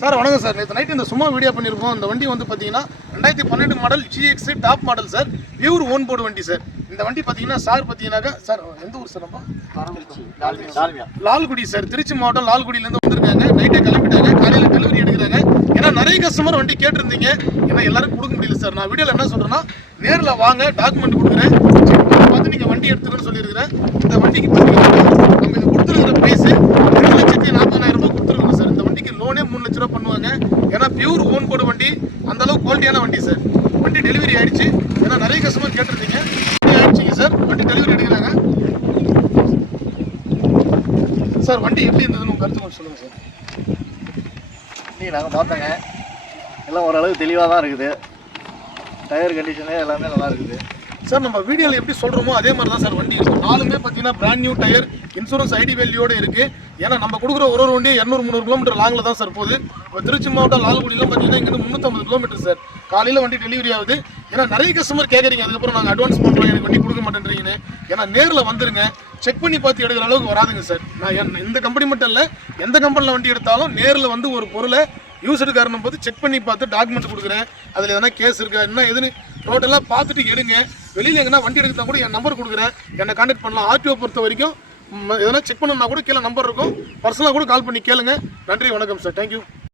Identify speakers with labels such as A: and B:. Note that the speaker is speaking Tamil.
A: சார் வணக்கம் சார். நேற்று நைட் இந்த சும்மா வீடியோ பண்ணியிருக்கோம் இந்த வண்டி வந்து பார்த்தீங்கன்னா ரெண்டாயிரத்தி பன்னெண்டு model GX top model sir. Pure own board வண்டி சார். இந்த வண்டி பார்த்தீங்கன்னா சார் பார்த்தீங்கன்னாக்கா சார் எந்த ஊர் சார் நம்ம? லால்குடி. சார். திருச்சி மாவட்டம் லால்குடியிலேருந்து வந்திருக்காங்க. நைட்டே கிளம்பிட்டாங்க. காலையில் டெலிவரி எடுக்கிறாங்க. ஏன்னா நிறைய கஸ்டமர் வண்டி கேட்டிருந்தீங்க. ஏன்னா எல்லாரும் கொடுக்க முடியல சார். நான் வீடியோவில் என்ன சொல்கிறேன்னா நேரில் வாங்க டாக்குமெண்ட் கொடுக்குறேன். ஏன்னா பியூர் ஓன் போட வண்டி அந்த அளவுக்கு குவாலிட்டியான வண்டி சார் வண்டி டெலிவரி ஆயிடுச்சு. ஏன்னா நிறைய கஸ்டமர் கேட்டிருந்தீங்க. ஆயிடுச்சுங்க சார் வண்டி டெலிவரி எடுக்கிறாங்க சார் வண்டி எப்படி இருந்ததுன்னு உங்கள் கருத்து கொஞ்சம் சொல்லுங்க சார்
B: வண்டி நாங்கள் பார்த்தோங்க. எல்லாம் ஓரளவுக்கு தெளிவாக தான் இருக்குது. டயர் கண்டிஷனு எல்லாமே நல்லா இருக்குது.
A: சார் நம்ம வீடியோவில் எப்படி சொல்கிறோமோ அதே மாதிரி தான் சார் வண்டி இருக்கும் நாலுமே பார்த்தீங்கன்னா brand new tyre insurance ID வேல்யூட இருக்குது ஏன்னா நம்ம கொடுக்குற ஒரு ஒரு வண்டி இரநூறு முந்நூறு கிலோமீட்டர் லாங்கில் தான் சார் போகுது. இப்போ திருச்சி மாவட்டம் லால்குடியெலாம் பார்த்தீங்கன்னா இங்கே முந்நூற்றம்பது கிலோமீட்டர் சார். காலையில் வண்டி டெலிவரி ஆகுது. ஏன்னா நிறைய கஸ்டமர் கேட்குறீங்க அதுக்கப்புறம் நாங்கள் அட்வான்ஸ் பண்ணுறோம் எனக்கு வண்டி கொடுக்க மாட்டேன்றீங்கன்னு. ஏன்னா நேரில் வந்துருங்க. செக் பண்ணி பார்த்து எடுக்கிற அளவுக்கு வராதுங்க சார். நான் இந்த கம்பெனி மட்டும் இல்லை எந்த கம்பெனியில் வண்டி எடுத்தாலும் நேரில் வந்து ஒரு பொருளை யூஸ்டு காரணம் போது செக் பண்ணி பார்த்து டாக்குமெண்ட் கொடுக்குறேன். அதில் எதனா கேஸ் இருக்கா? என்ன எதுன்னு டோட்டலாக பார்த்துட்டு எடுங்க. வெளியில் எங்கன்னா வண்டி எடுக்கிறதா கூட என் நம்பர் கொடுக்குறேன். என்னை காண்டாக்ட் பண்ணலாம். ஆர்டிஓ பொறுத்த வரைக்கும் எதனா செக் பண்ணணும்னா கூட கீழே நம்பர் இருக்கும். பர்சனலாக கூட கால் பண்ணி கேளுங்க. நன்றி வணக்கம் சார் தேங்க்யூ